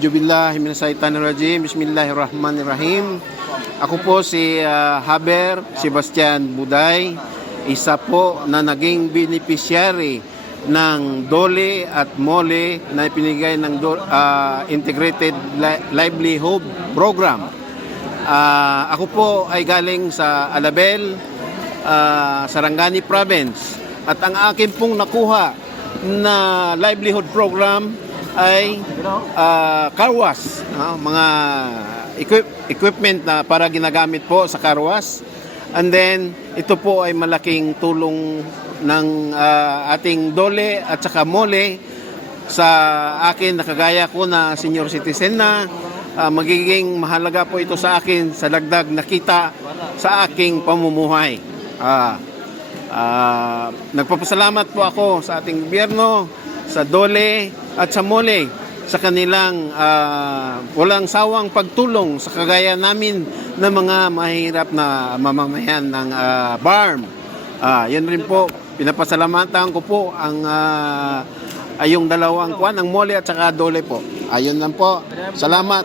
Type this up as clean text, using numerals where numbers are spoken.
Jubillah, Bismillahirrahmanirrahim. Ako po si Haber Sebastian Buday, isa po na naging beneficiary ng DOLE at MOLE na ipinigay ng Integrated Livelihood Program. Ako po ay galing sa Alabel, Sarangani Province, at ang akin pong nakuha na livelihood program ay car wash, mga equipment na para ginagamit po sa car wash. And then ito po ay malaking tulong ng ating DOLE at saka MOLE sa akin na kagaya ko na senior citizen na. Magiging mahalaga po ito sa akin sa dagdag na kita sa aking pamumuhay. Nagpapasalamat po ako sa ating gobyerno, sa DOLE at sa MOLE sa kanilang walang sawang pagtulong sa kagaya namin na mga mahirap na mamamayan ng BARM. Yan rin po, pinapasalamatan ko po ang yung dalawang ang MOLE at saka DOLE po. Ayun lang po. Salamat.